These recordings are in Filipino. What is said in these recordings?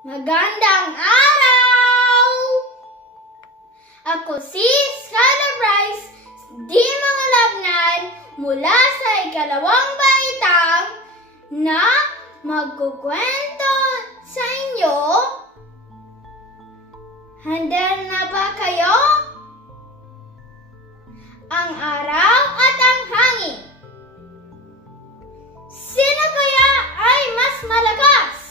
Magandang araw! Ako si Scholar Bryce, di mga labnan, mula sa ikalawang baitang na magkukwento sa inyo. Handa na ba kayo? Ang araw at ang hangin. Sino kaya ay mas malakas?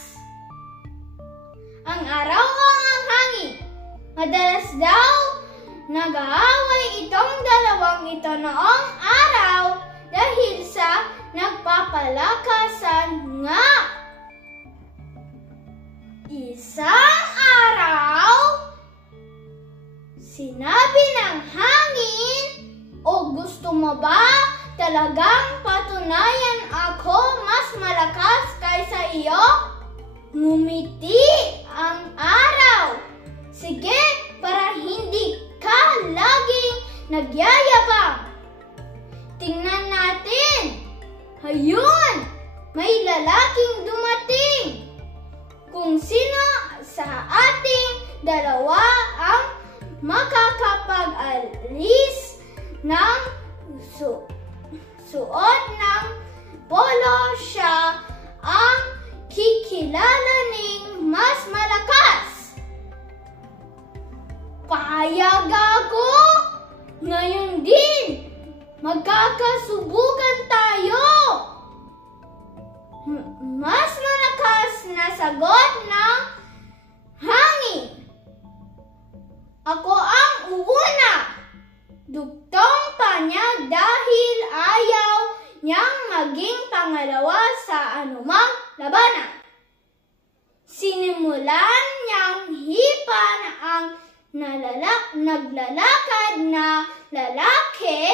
Ang araw o ang hangin? Madalas daw nag-aaway itong dalawang ito noong araw dahil sa nagpapalakasan nga. Isang araw, sinabi ng hangin, "O gusto mo ba talagang patunayan ako mas malakas kaysa iyo?" Ngumiti ang araw. "Sige, para hindi ka laging nagyayabang. Tingnan natin." Hayun! May lalaking dumating. Kung sino sa ating dalawa ang makakapag-alis ng suot ng polo, siya ang kikilalaning mas malakas. Payag ako! Ngayon din, magkakasubukan tayo! Mas malakas na sagot ng hangin. "Ako ang uuna." Dugtong pa niya dahil ayaw niyang maging pangalawa sa anumang labanan. Sinimulan niyang hipan ang naglalakad na lalaki.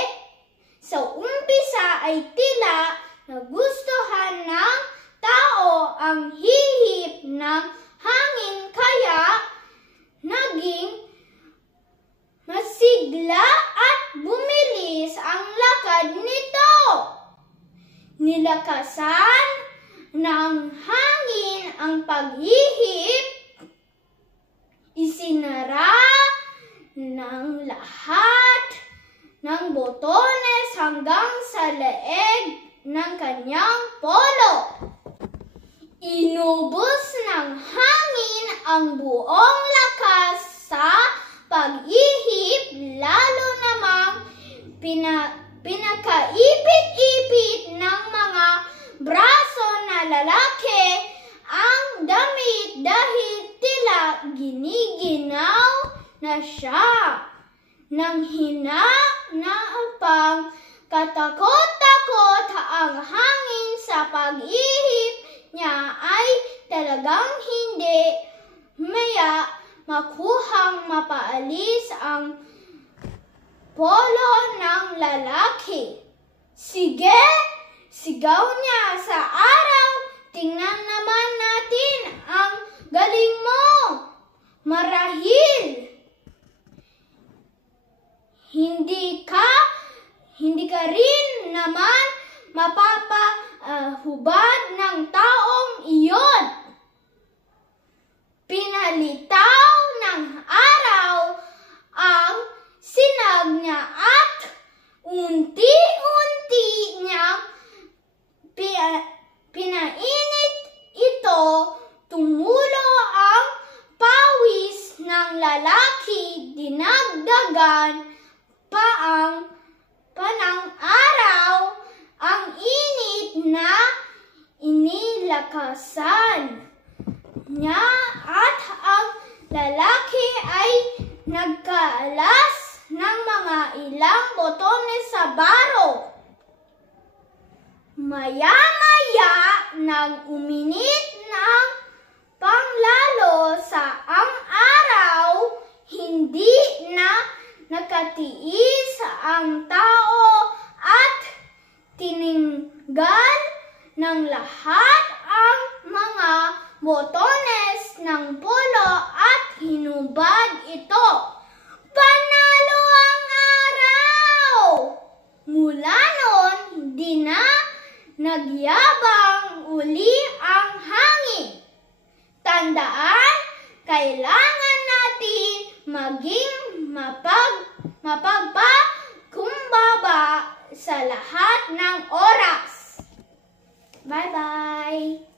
Sa umpisa ay tila nagustuhan ng tao ang hihip ng hangin, kaya naging masigla at bumilis ang lakad nito. Nilakasan ng hangin ang paghihip. Isinara ng lahat ng botones hanggang sa leeg ng kanyang polo. Inubos ng hangin ang buong lakas sa paghihip, lalo namang pinakaipit-ipit ng mga braso na lalaki ang damit dahil tila giniginaw na siya. Nang hinapang katakot-takot ang hangin sa paghihip niya ay talagang hindi makuhang mapaalis ang polo ng lalaki. "Sige!" sigaw niya sa araw. "Tingnan naman natin ang galing mo. Marahil hindi ka rin naman mapapahubad ng taong iyon." Pinalitaw ng araw ang sinag niya at unti-unti niyang pinainit ito. Tumulo ang pawis ng lalaki, dinagdagan pa ng araw ang init na inilakasan niya at ang lalaki ay nagkaalas ng mga ilang botones sa baro. Maya-maya nang uminit ng panglalo sa ang araw, hindi na nakatiis ang tao at tininggal ng lahat ang mga botones ng polo at hinubad ito. Panalo ang araw! Mula noon, di na nagyabang uli ang hangin. Tandaan, kailangan natin maging mapagpakumbaba sa lahat ng oras. Bye-bye!